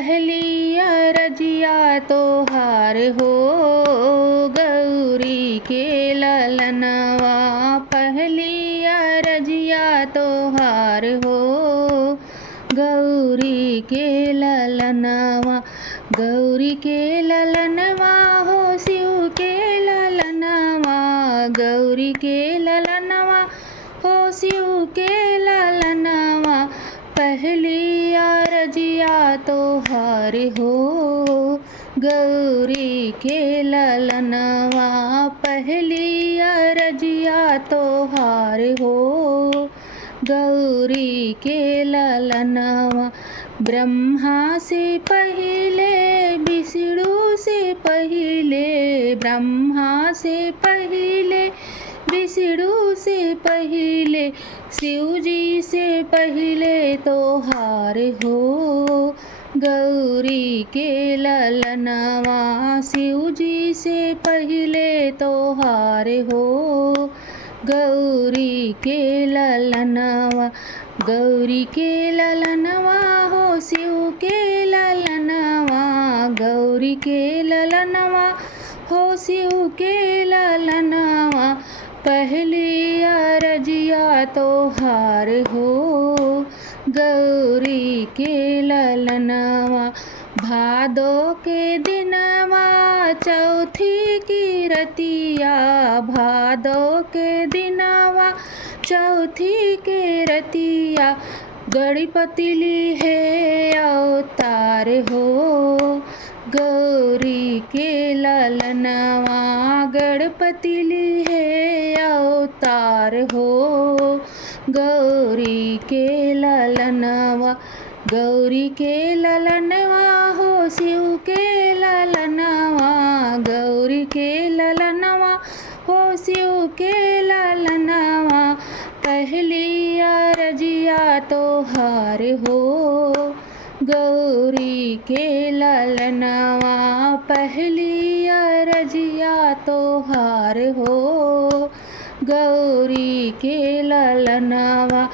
पहली अरजिया तोहार हो गौरी के ललनवा। पहली अरजिया तोहार हो गौरी के ललनवा। गौरी के ललनवा हो शिव के ललनवा। गौरी के ललनवा हो शिव के ललनवा। पहली अरजिया तोहार हो गौरी के ललनवा। पहली अरजिया तोहार हो गौरी के ललनवा। ब्रह्मा से पहिले विष्णु से पहिले। ब्रह्मा से पहिले विष्णु से पहिले। शिव जी से पहिले तोहार हो गौरी के ललनवा। शिव जी से पहिले तोहार हो गौरी के ललनवा। गौरी के ललनवा हो शिव के ललनवा। गौरी के ललनवा हो शिव के ललनवा। पहली अरजिया तोहार हो गौरी के ललनवा। भादो के दिनवा चौथी की रतिया। भादो के दिनवा चौथी के रतिया। गणपति ली है अवतार हो गौरी के ललनवा। गणपति ली है अवतार हो गौरी के ललनवा। गौरी के ललनवा हो शिव के ललनवा। गौरी के ललनवा हो शिव के ललनवा। पहली अरजिया तोहार हो गौरी के ललनवा। पहली अरजिया तोहार हो गौरी के ललनवा।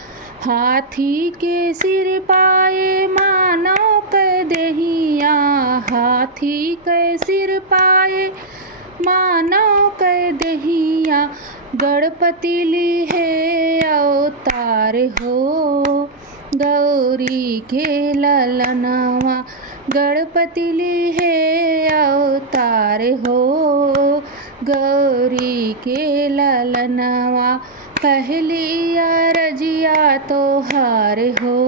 हाथी के सिर पाए मानव के देहिया। हाथी के सिर पाए मानव के देहिया। गणपति ली है अवतार हो गौरी के ललनवा। गणपति ली है अवतार हो गौरी के ललनवा। पहली अरजिया तोहार हो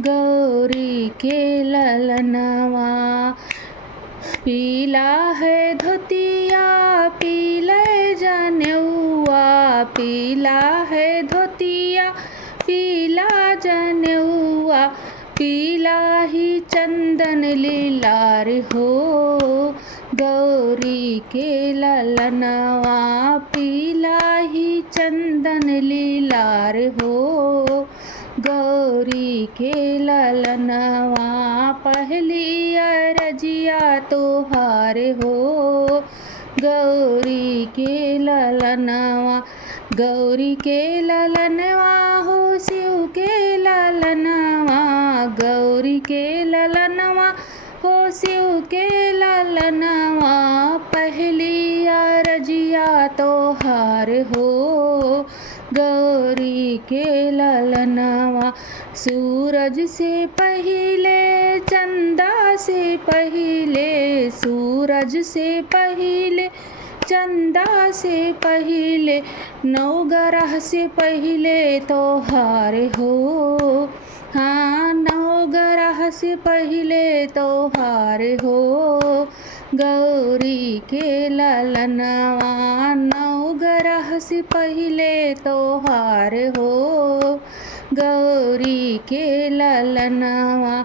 गौरी के ललनवा। पीला है धोतिया पीले जनेउआ। पीला है धोतिया पीला जनेउआ। पीला ही चंदन लीलार हो गौरी के ललनवा। पीला ही चंदन लीलार हो गौरी के ललनवा। पहली अरजिया तोहार हो गौरी के ललनवा। गौरी के ललनवा हो शिव के ललनवा। गौरी के ललनवा हो शिव के ललनवा। पहली अरजिया तोहार हो गौरी के ललनवा। सूरज से पहिले चंदा से पहिले। सूरज से पहिले चंदा से पहिले। नवग्रह से पहिले तोहार हो। हाँ नवग्रह से पहिले तोहार हो गौरी के ललनवा। नवग्रह से पहिले तोहार हो गौरी के ललनवा।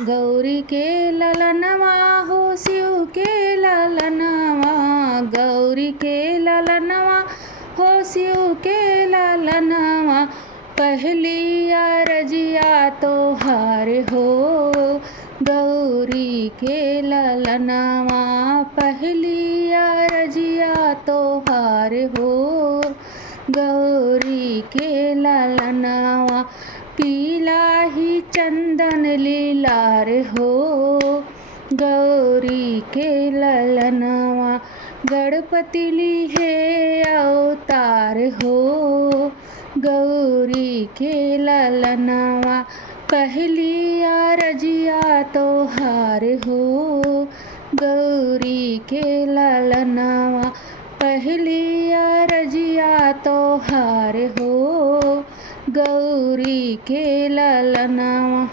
गौरी के ललनवा हो शिव के ललनवा। गौरी के ललनवा हो शिव के ललनवा। पहली अरजिया तोहार हो गौरी के ललनवा। पहली अरजिया तोहार हो गौरी के ललनवा। पीला ही चंदन लीलार हो गौरी के ललनवा गणपति ली है अवतार हो गौरी के ललनवा पहली अरजिया तोहार हो गौरी के ललनवा पहली अरजिया तोहार हो गौरी के ललनवा।